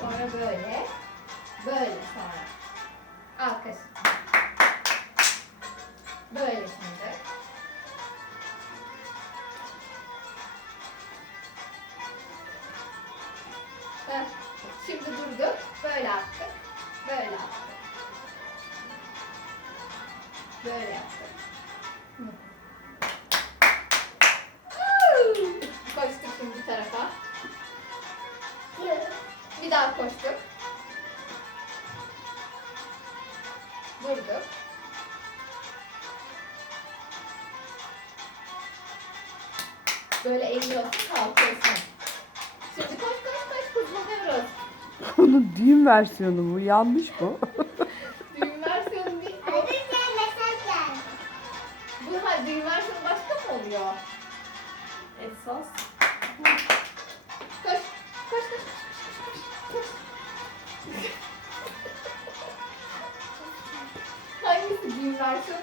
Sonra böyle. Böyle sonra. Alt. Böyle şimdi. Heh. Şimdi durduk. Böyle attık. Böyle attık. Böyle yaptık. Hı. Bir daha koştuk. Durduk. Böyle eğiliyorsun, kalkıyorsun. Şimdi koş koş koş hızlanıyoruz. Onun düğün versiyonu bu. Yanlış bu. Düğün versiyonu değil. Bu, bu ha, düğün versiyonu başka mı oluyor? Esas. Koş. Hangisi düğün versiyonu,